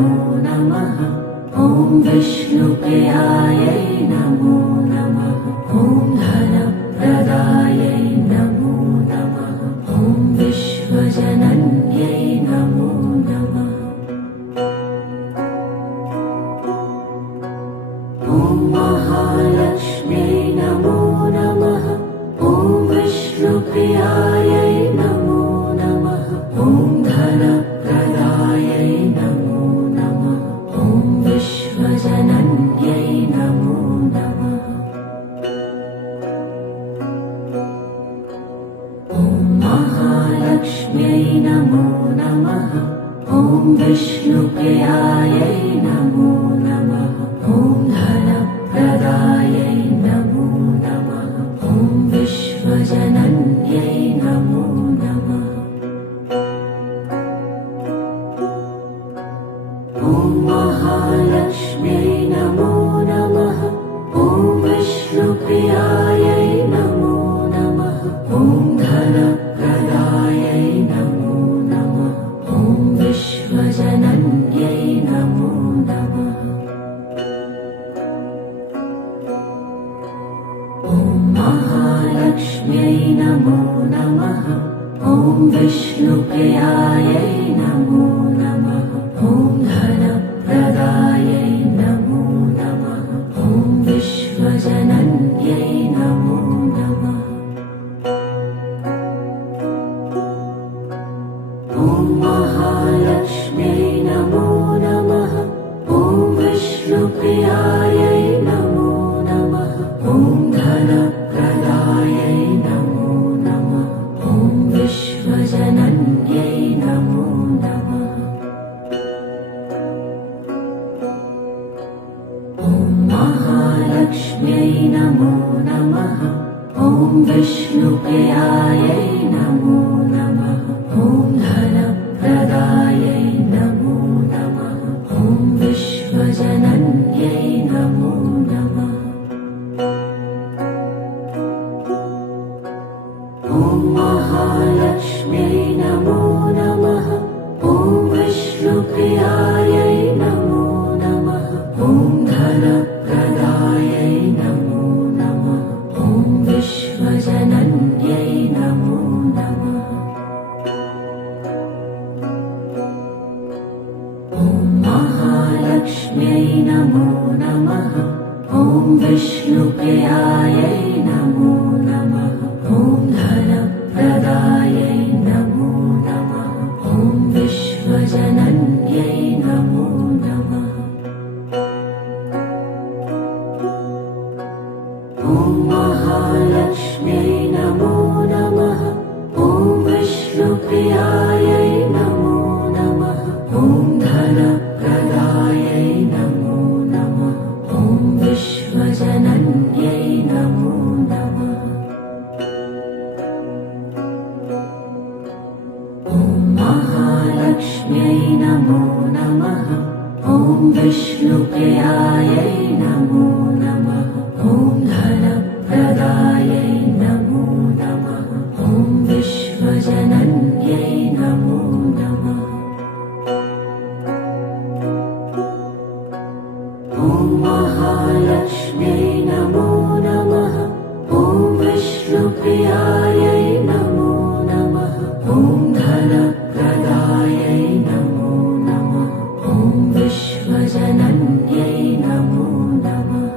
नमो नमः। ॐ विष्णुप्रियायै नमो नमः। ॐ धनप्रदायै नमो नमः। ॐ विश्वजनन्यै नमो नमः। ॐ महालक्ष्म्यै नमो नमः। ॐ विष्णुप्रियायै नमो नमः। ॐ धनप्रदायै नमो नमः। ॐ विश्वजनन्यै नमो नमः। ॐ महालक्ष्म्यै नमो नमः। ॐ विष्णुप्रियायै नमो नमः। ॐ धनप्रदायै नमो नमः। ॐ विश्वजनन्यै नमो नमः। ॐ महालक्ष्म्यै नमो नमः। ॐ विष्णुप्रियायै नमो नमः। ॐ धनप्रदायै नमो नमः। ॐ विश्वजनन्यै नमो नमः। ॐ महालक्ष्म्यै नमो नमः। ॐ विष्णुप्रियायै नमो नमः। ॐ धनप्रदायै नमो नमः। ॐ विश्वजनन्यै नमो नमः। ॐ महालक्ष्म्यै नमो नमः। ॐ विष्णुप्रियायै नमो नमः। ॐ धनप्रदायै नमो नमः। ॐ विश्वजनन्यै नमो नमः। ॐ महालक्ष्म्यै नमो नमः। ॐ विष्णुप्रियायै नमो नमः। ॐ धनप्रदायै नमो नमः। ॐ विश्वजनन्यै नमो नमः। ॐ महालक्ष्म्यै नमो नमः। ॐ विष्णुप्रियायै नमो नमः। ॐ धनप्रदायै नमो नमः। ॐ विश्वजनन्यै नमो नमः। ॐ महालक्ष्म्यै नमो नमः। ॐ विष्णुप्रियायै नमो नमः। ॐ धनप्रदायै नमो नमः। ॐ विश्वजनन्यै नमो नमः। ॐ महालक्ष्म्यै नमो नमः। ॐ विष्णुप्रियायै नमो नमः। ॐ धनप्रदायै नमो नमः। ॐ विश्वजनन्यै नमो नमः। ॐ महालक्ष्म्यै नमो नमः। ॐ विष्णुप्रियायै नमो नमः। ॐ धनप्रदायै नमो नमः। ॐ विश्वजनन्यै नमो नमः। ॐ महालक्ष्म्यै नमो नमः। ॐ विष्णुप्रियायै नमो नमः। ॐ धनप्रदायै नमो नमः। ॐ विश्वजनन्यै नमो नमः।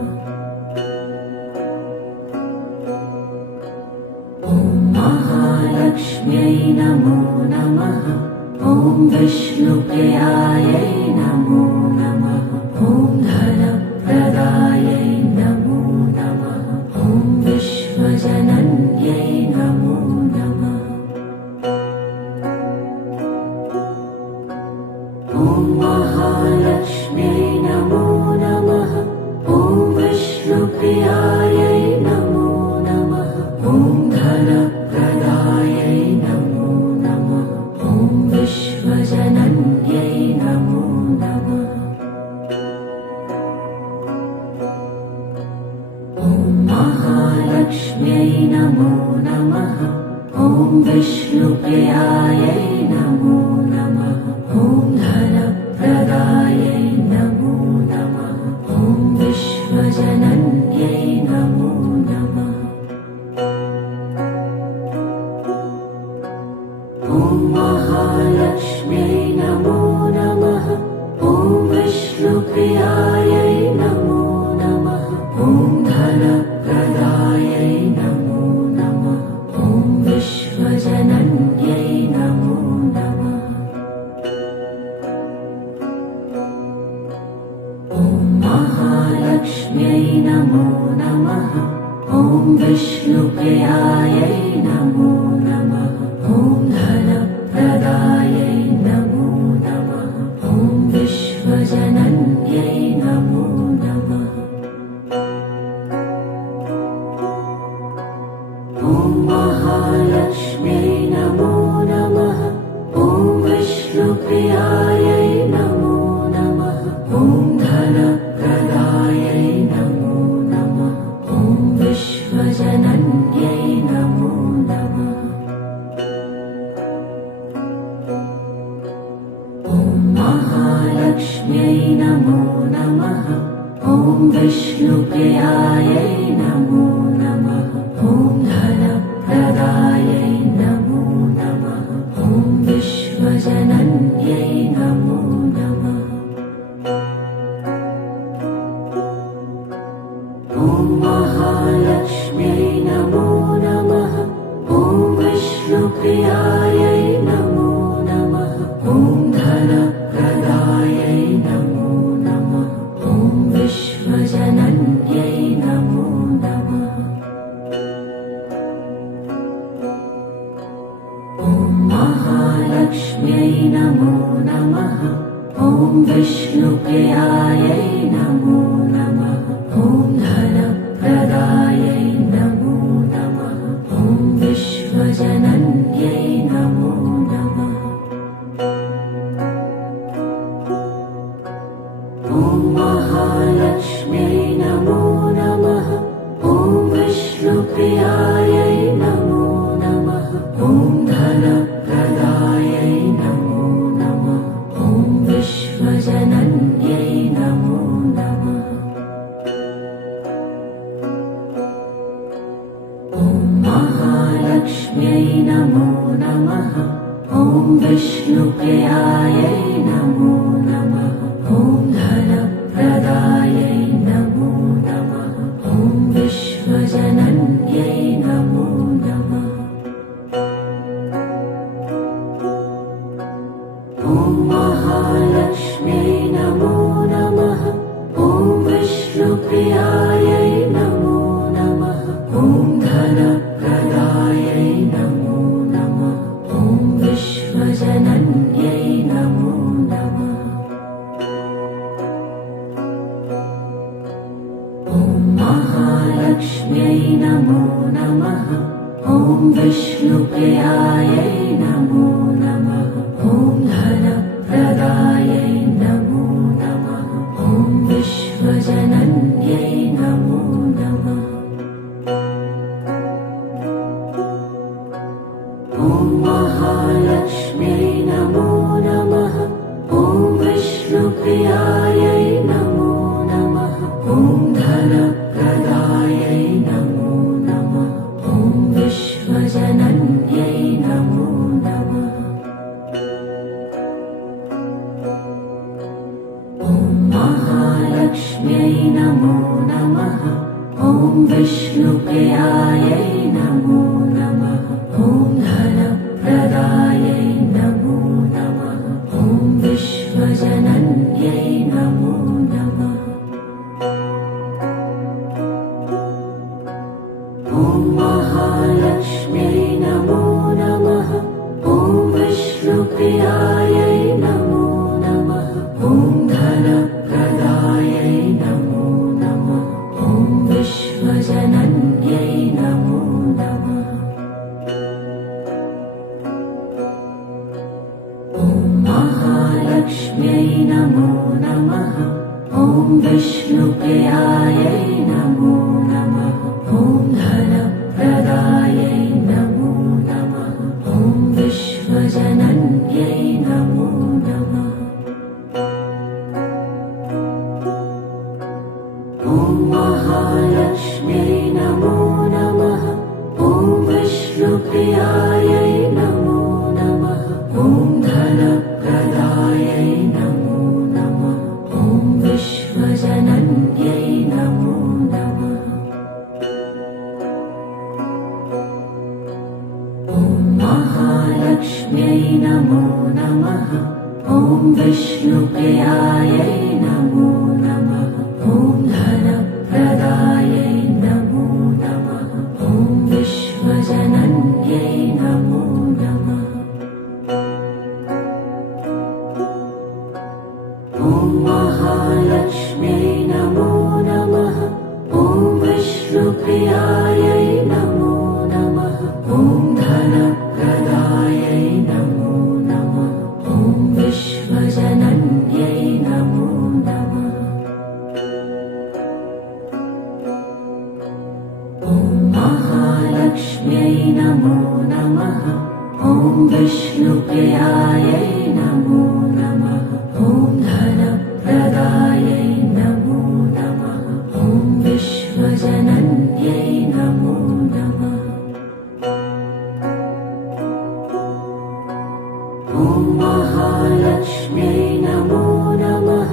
ॐ महालक्ष्म्यै नमो नमः। ॐ विष्णुप्रियायै नमो नमः। ॐ धनप्रदायै नमो नमः। ॐ विश्वजनन्यै नमो नमः। ॐ महालक्ष्म्यै नमो नमः। ॐ विष्णुप्रियायै नमो नमः। ॐ धनप्रदायै नमो नमः। ॐ विश्वजनन्यै नमो नमः। ॐ महालक्ष्म्यै नमो नमः। ॐ विष्णुप्रियायै नमो नमः। ॐ धनप्रदायै नमो नमः ॐ विष्णुप्रियायै नमो नमः ॐ धनप्रदायै नमो नमः ॐ विश्वजनन्यै नमो नमः ॐ महालक्ष्म्यै नमो नमः ॐ विष्णुप्रियायै नमो नमः ॐ धनप्रदायै नमो नमः ॐ विश्वजनन्यै नमो नमः ॐ महालक्ष्म्यै नमो नमः ॐ विष्णुप्रियायै नमो नमः ॐ धनप्रदायै नमो नमः ॐ विश्वजनन्यै नमो नमः ॐ महालक्ष्म्यै नमो नमः ॐ विष्णुप्रियायै नमो नमः ॐ धनप्रदायै नमो नमः ॐ विश्वजनन्यै नमो नमः ॐ महालक्ष्म्यै नमो नमः ॐ विष्णुप्रियायै नमो नमः ॐ धनप्रदायै नमो नमः ॐ विश्वजनन्यै नमो नमः ॐ महालक्ष्म्यै नमो नमः ॐ विष्णुप्रियायै नमो नमः ॐ धनप्रदायै नमो नमः ॐ विश्वजनन्यै नमो नमः ॐ महालक्ष्म्यै नमो नमः ॐ विष्णुप्रियायै नमो नमः ॐ धनप्रदायै नमो नमः ॐ विश्वजनन्यै नमो नमः ॐ महालक्ष्म्यै नमो नमः ॐ विष्णुप्रियायै नमो नमः ॐ धनप्रदायै नमो नमः ॐ विश्वजनन्यै नमो नमः ॐ महालक्ष्म्यै नमो नमः ॐ विष्णुप्रियायै नमो नमः ॐ धनप्रदायै नमो नमः ॐ विश्वजनन्यै नमो नमः ॐ महालक्ष्म्यै नमो नमः ॐ विष्णुप्रियायै नमो नमः ॐ धनप्रदायै नमो नमः ॐ विश्वजनन्यै नमो नमः ॐ महालक्ष्म्यै नमो नमः ॐ विष्णुप्रियायै नमो नमः ॐ धनप्रदायै नमो नमः ॐ विश्वजनन्यै नमो नमः ॐ महालक्ष्म्यै नमो नमः ॐ विष्णुप्रियायै नमो नमः ॐ धनप्रदायै नमो नमः ॐ विश्वजनन्यै नमो नमः ॐ महालक्ष्म्यै नमो नमः ॐ विष्णुप्रियायै नमो नमः ॐ धनप्रदायै नमो नमः ॐ विश्वजनन्यै नमो नमः ॐ महालक्ष्म्यै नमो नमः ॐ विष्णुप्रियायै नमो नमः ॐ धनप्रदायै नमो नमः ॐ विश्वजनन्यै नमो नमः ॐ महालक्ष्म्यै नमो नमः ॐ विष्णुप्रियायै नमो नमः ॐ धनप्रदायै विष्णुप्रियायै नमो नमः। ॐ धनप्रदायै नमो नमः। ॐ विश्वजनन्यै नमो नमः। ॐ महालक्ष्म्यै नमो नमः। ॐ विष्णुप्रियायै नमो नमः। ॐ धनप्रदायै नमो नमः। ॐ विश्वजनन्यै नमो नमः। ॐ महालक्ष्म्यै नमो नमः।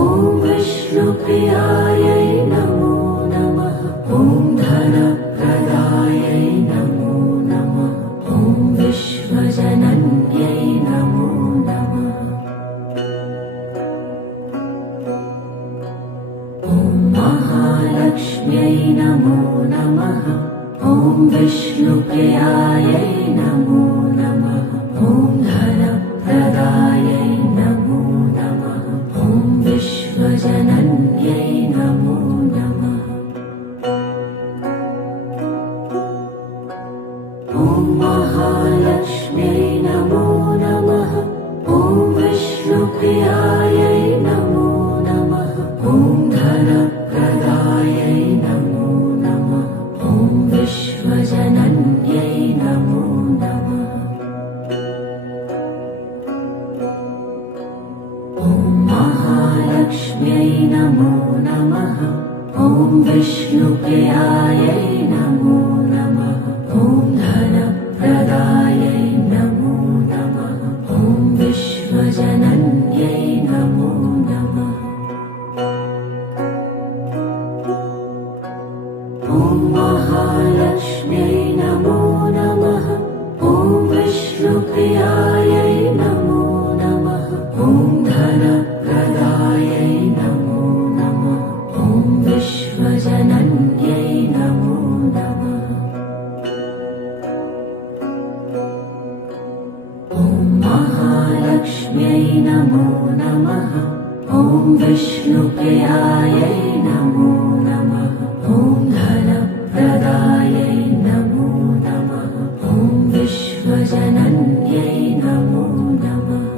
ॐ विष्णुप्रियायै नमो नमः। ॐ धनप्रदायै नमो नमः। ॐ विश्वजनन्यै नमो नमः। ॐ महालक्ष्म्यै नमो नमः। ॐ विष्णुप्रियायै नमो नमः। ॐ धनप्रदायै नमो नमः। ॐ विश्वजनन्यै नमो नमः। ॐ महालक्ष्म्यै नमो नमः। ॐ विष्णुप्रियायै नमो नमः। ॐ धनप्रदायै नमो नमः। ॐ विश्वजनन्यै नमो नमः। ॐ महालक्ष्म्यै नमो नमः। ॐ विष्णुप्रियायै नमो नमः। ॐ धनप्रदायै नमो नमः। ॐ विश्वजनन्यै नमो नमः। ॐ महालक्ष्म्यै नमो नमः। ॐ विष्णुप्रियायै नमो नमः। ॐ धनप्रदायै नमो नमः। ॐ विश्वजनन्यै नमो नमः। ॐ महालक्ष्म्यै नमो नमः। ॐ विष्णुप्रियायै नमो नमः। ॐ धनप्रदायै नमो नमः। ॐ विश्वजनन्यै नमो नमः।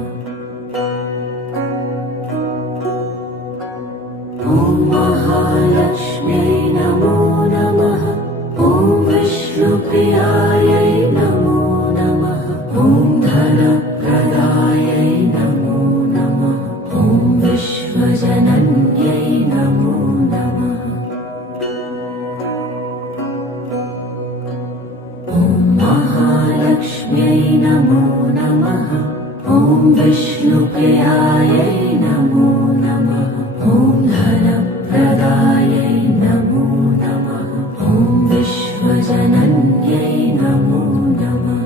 ॐ महालक्ष्म्यै नमो नमः। ॐ विष्णुप्रियायै नमो नमः। ॐ धनप्रदायै नमो नमः। ॐ विश्वजनन्यै नमो नमः। ॐ महालक्ष्म्यै नमो नमः। ॐ विष्णुप्रियायै नमो नमः। ॐ धनप्रदायै नमो नमः। ॐ विश्वजनन्यै नमो नमः।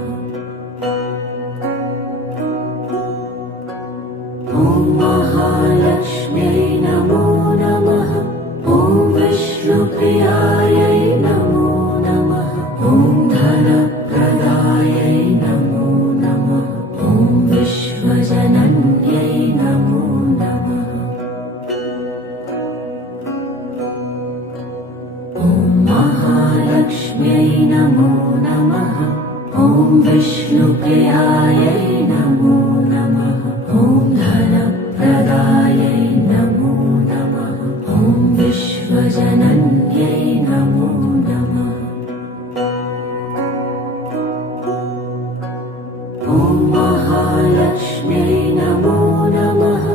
ॐ महालक्ष्म्यै नमो नमः। ॐ विष्णुप्रियायै नमो नमः। ॐ धनप्रदायै नमो नमः। ॐ विश्वजनन्यै नमो नमः। ॐ महालक्ष्म्यै नमो नमः। ॐ विष्णुप्रियायै नमो नमः। ॐ धनप्रदायै नमो नमः। ॐ विश्वजनन्यै नमो नमः। ॐ महालक्ष्म्यै नमो नमः।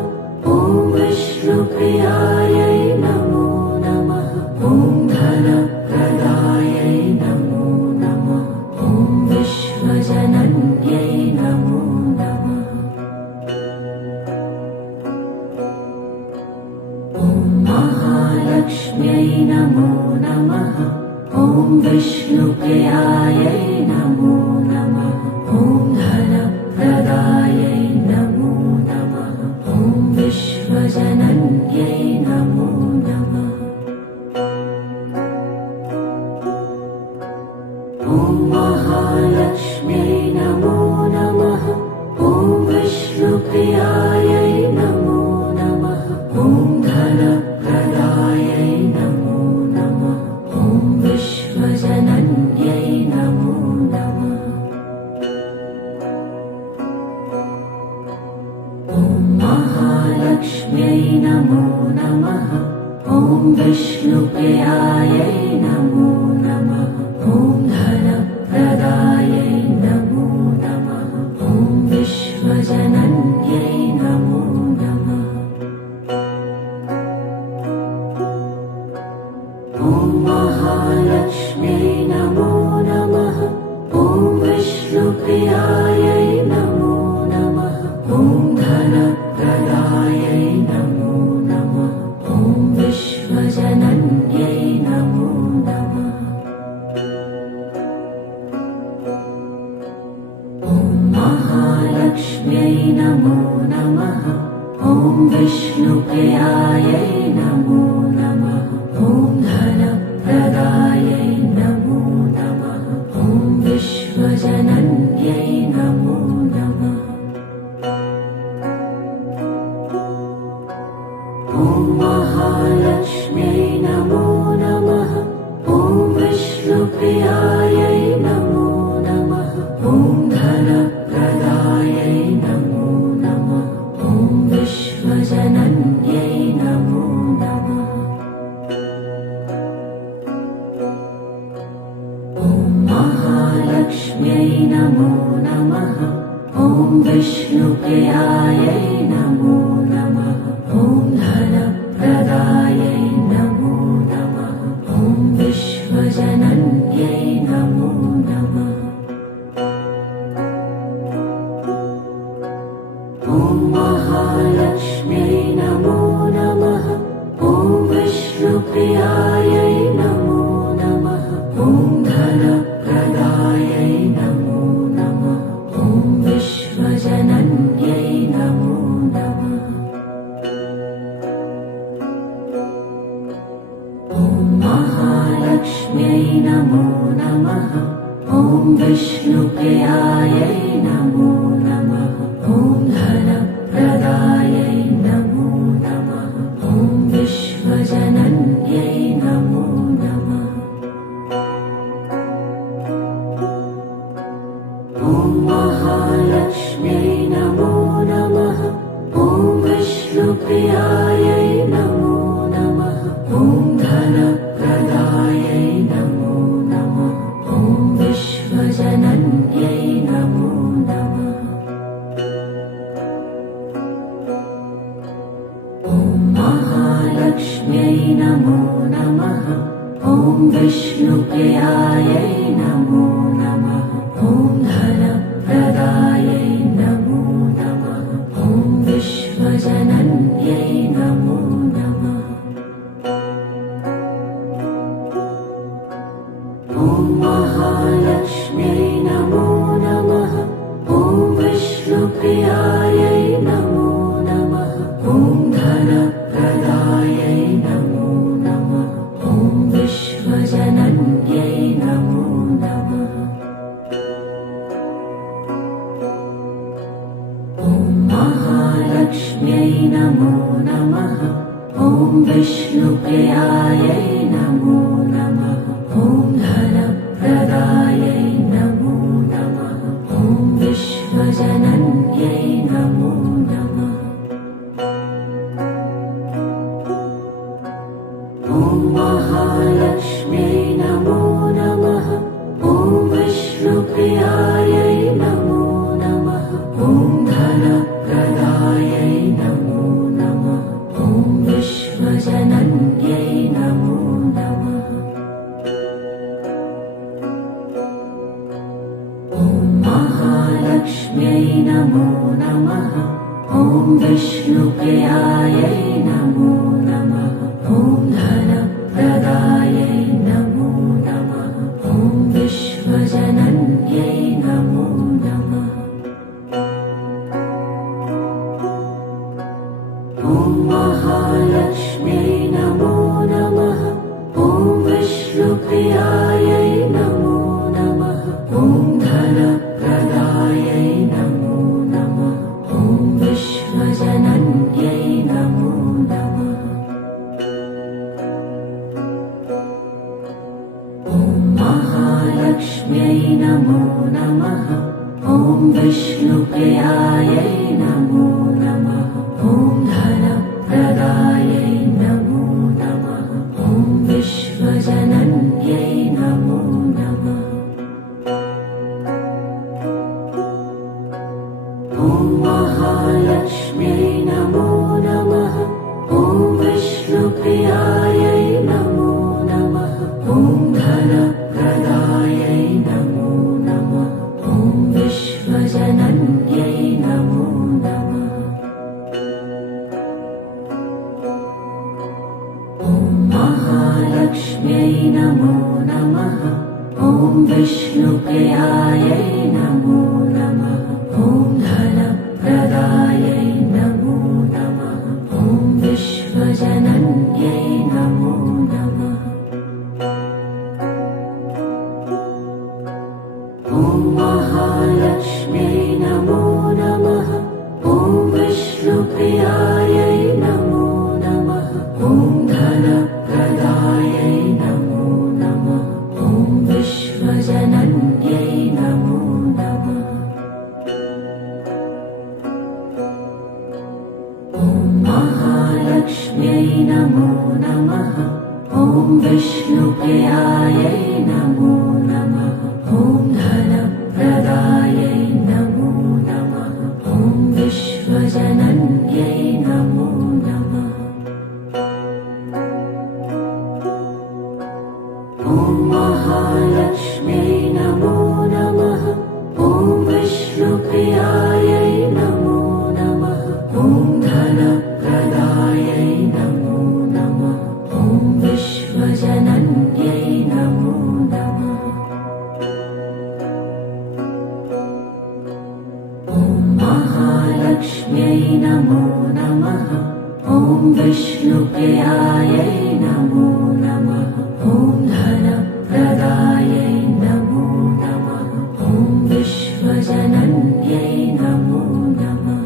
ॐ विष्णुप्रियायै नमो नमः। ॐ धनप्रदायै नमो नमः। ॐ विश्वजनन्यै नमो नमः। ॐ महालक्ष्म्यै नमो नमः। ॐ विष्णुप्रियायै नमो नमः। ॐ धनप्रदायै नमो नमः। ॐ विश्वजनन्यै नमो नमः। ॐ महालक्ष्म्यै नमो नमः। ॐ विष्णुप्रियायै नमो नमः। ॐ धनप्रदायै नमो नमः। ॐ विश्व विष्णुप्रियायै नमो नमः। ॐ धनप्रदायै नमो नमः। ॐ विश्वजनन्यै नमो नमः। ॐ महालक्ष्म्यै नमो नमः। ॐ विष्णुप्रियायै नमो नमः। ॐ धनप्रदायै नमो नमः। ॐ विश्वजनन्यै नमो नमः। ॐ महालक्ष्म्यै नमो नमः। ॐ विष्णुप्रियायै नमो नमः। ॐ धनप्रदायै नमो नमः। ॐ विश्वजनन्यै नमो नमः। ॐ महालक्ष्म्यै नमो नमः। ॐ विष्णुप्रियायै नमो नमः। ॐ धनप्रदायै नमो नमः। ॐ विश्वजनन्यै नमो नमः। ॐ महालक्ष्म्यै नमो नमः। ॐ विष्णुप्रियायै नमो नमः। ॐ धनप्रदायै नमो नमः। ॐ विश्वजनन्यै नमो नमः। ॐ महालक्ष्म्यै नमो नमः। ॐ विष्णुप्रियायै नमो नमः। ॐ धनप्रदायै नमो नमः। ॐ विश्वजनन्यै नमो नमः। ॐ महालक्ष्म्यै नमो नमः। ॐ विष्णुप्रियायै नमो नमः। ॐ धनप्रदायै नमो नमः। ॐ विश्वजनन्यै नमो नमः। ॐ महालक्ष्म्यै नमो नमः। ॐ विष्णुप्रियायै नमो नमः। ॐ धनप्रदायै नमो नमः। ॐ विश्वजनन्यै नमो नमः। ॐ महालक्ष्म्यै नमो नमः। ॐ विष्णुप्रियायै नमो नमः। ॐ धनप्रदायै नमो नमः। ॐ विश्वजनन्यै नमो नमः। ॐ महालक्ष्म्यै नमो नमः। ॐ विष्णुप्रियायै नमो नमः। ॐ धनप्रदायै नमो नमः। ॐ विश्वजनन्यै नमो नमः। ॐ महालक्ष्म्यै नमो नमः। ॐ विष्णुप्रियायै नमो नमः। ॐ धनप्रदायै नमो नमः। ॐ विश्वजनन्यै नमो नमः। ॐ महालक्ष्म्यै नमो नमः। ॐ विष्णुप्रियायै नमो नमः। ॐ धनप्रदायै नमो नमः। ॐ विश्वजनन्यै नमो नमः। ॐ महालक्ष्म्यै नमो नमः। ॐ विष्णुप्रियायै नमो नमः। ॐ धनप्रदायै नमो नमः। ॐ विश्वजनन्यै नमो नमः। ॐ महालक्ष्म्यै नमो नमः। ॐ विष्णुप्रियायै नमो नमः। ॐ धनप्रदायै नमो नमः। ॐ विश्वजनन्यै नमो नमः। ॐ महालक्ष्म्यै नमो नमः। ॐ विष्णुप्रियायै नमो नमः। ॐ धनप्रदायै नमो नमः। महालक्ष्म्यै नमो नमः। ॐ विष्णुप्रियायै नमो नमः। ॐ धनप्रदायै नमो नमः। ॐ विश्वजनन्यै नमो नमः। ॐ महालक्ष्म्यै नमो नमः। ॐ विष्णुप्रियायै नमो नमः। ॐ धनप्रदायै नमो नमः। ॐ विश्वजनन्यै नमो नमः। ॐ महालक्ष्म्यै नमो नमः। ॐ विष्णुप्रियायै नमो नमः। ॐ धनप्रदायै नमो नमः। ॐ विश्वजनन्यै नमो नमः। ॐ महालक्ष्म्यै नमो नमः। ॐ विष्णुप्रियायै नमो नमः। ॐ धनप्रदायै नमो नमः। ॐ विश्वजनन्यै नमो नमः। ॐ महालक्ष्म्यै नमो नमः। ॐ विष्णुप्रियायै नमो नमः। ॐ धनप्रदायै नमो नमः। ॐ विश्वजनन्यै नमो नमः।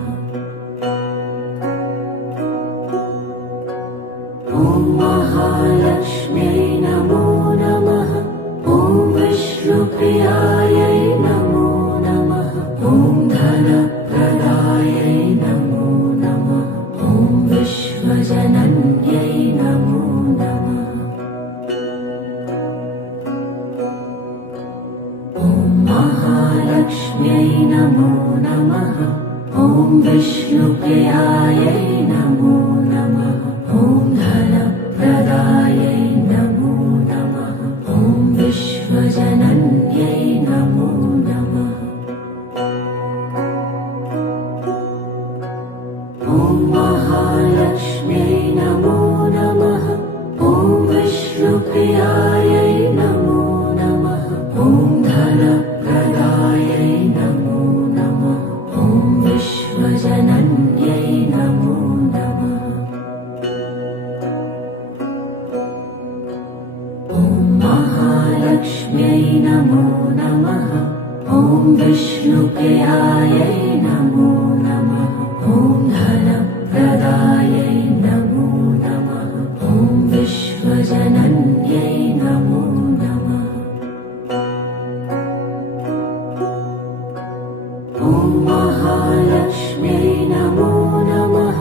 ॐ महालक्ष्म्यै नमो नमः। ॐ विष्णुप्रियायै नमो नमः। ॐ धनप्रदायै नमो नमः। ॐ विश्वजनन्यै नमो नमः। ॐ महालक्ष्म्यै नमो नमः। ॐ विष्णुप्रियायै नमो नमः। ॐ धनप्रदायै नमो नमः। ॐ विश्वजनन्यै नमो नमः। ॐ महालक्ष्म्यै नमो नमः। ॐ विष्णुप्रियायै नमो नमः। ॐ धनप्रदायै नमो नमः। ॐ विश्वजनन्यै नमो नमः। ॐ महालक्ष्म्यै नमो नमः। ॐ विष्णुप्रियायै नमो नमः। ॐ धनप्रदायै नमो नमः। ॐ विश्वजनन्यै नमो नमः। ॐ महालक्ष्म्यै नमो नमः।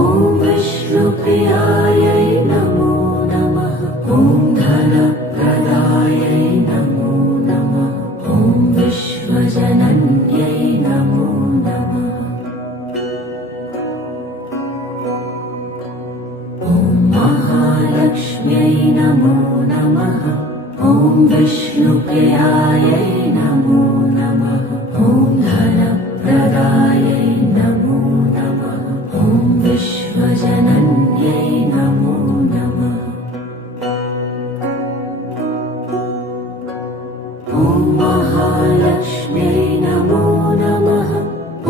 ॐ विष्णुप्रियायै नमो नमः। ॐ धनप्रदायै नमो नमः। ॐ विश्वजनन्यै नमो नमः। ॐ महालक्ष्म्यै नमो नमः। ॐ विष्णुप्रियायै नमो नमः। ॐ धनप्रदायै नमो नमः। ॐ विश्वजनन्यै नमो नमः। ॐ महालक्ष्म्यै नमो नमः।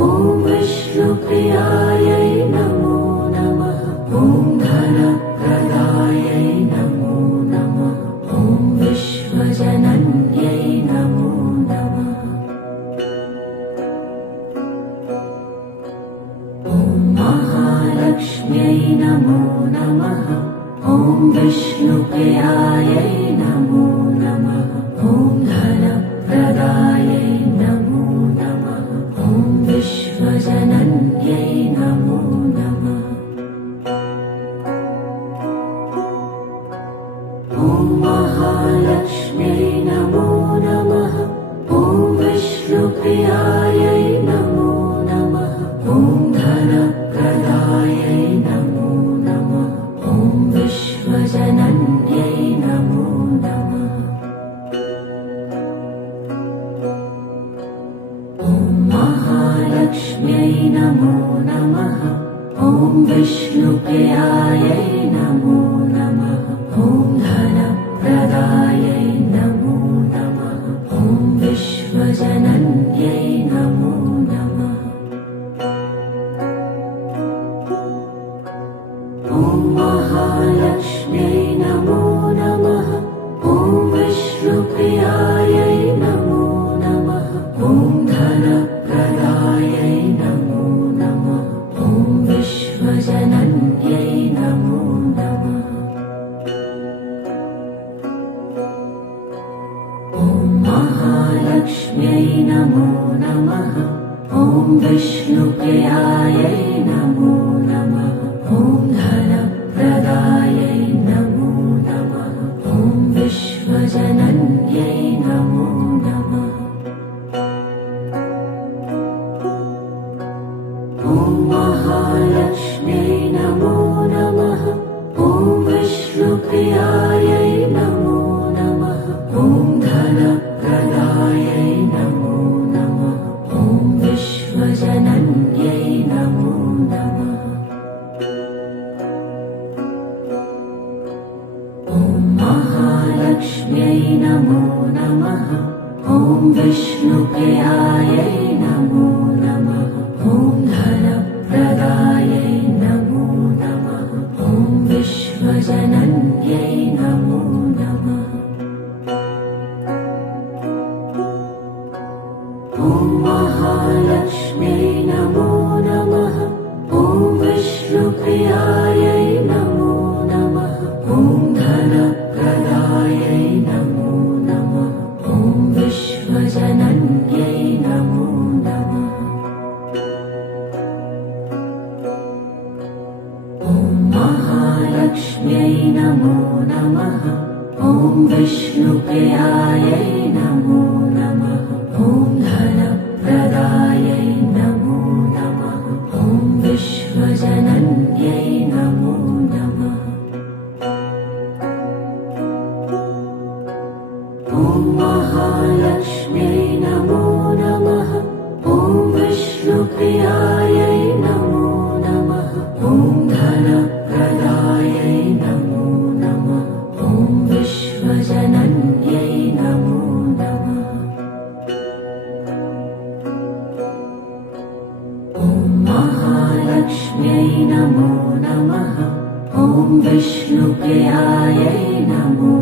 ॐ विष्णुप्रियायै नमो नमः। ॐ धनप्रदायै नमो नमः। ॐ विश्वजनन्यै नमो नमः। ॐ महालक्ष्म्यै नमो नमः। ॐ विष्णुप्रियायै नमो नमः। ॐ धनप्रदायै नमो नमः। ॐ विश्वजनन्यै नमो नमः। ॐ महालक्ष्म्यै नमो नमः। ॐ विष्णुप्रियायै नमो नमः। ॐ धनप्रदायै नमो नमः। ॐ विश्वजनन्यै नमो नमः। ॐ महालक्ष्म्यै नमो नमः। ॐ विष्णुप्रियायै नमो नमः। ॐ धनप्रदायै विष्णुप्रियायै नमो नमः। ॐ धनप्रदायै नमो नमः। ॐ विश्वजनन्यै नमो नमः। ॐ महालक्ष्म्यै नमो नमः। ॐ विष्णुप्रियायै नमो नमः। ॐ धनप्रदायै नमो नमः। ॐ विश्वजनन्यै नमो नमः। ॐ महालक्ष्म्यै नमो नमः। ॐ विष्णुप्रियायै नमो नमः। ॐ धनप्रदायै नमो नमः। ॐ विश्वजनन्यै नमो नमः। ॐ महालक्ष्म्यै नमो नमः। ॐ विष्णुप्रियायै नमो नमः। ॐ धनप्रदायै नमो नमः। ॐ विश्वजनन्यै नमो नमः। ॐ महालक्ष्म्यै नमो नमः। ॐ विष्णुप्रियायै नमो नमः। ॐ धनप्रदायै नमो नमः। ॐ विश्वजनन्यै नमो नमः। ॐ महालक्ष्म्यै नमो नमः। ॐ विष्णुप्रियायै नमो नमः। ॐ धनप्रदायै नमो नमः। ॐ विश्वजनन्यै नमो नमः। ॐ महालक्ष्म्यै नमो नमः। ॐ विष्णुप्रियायै नमो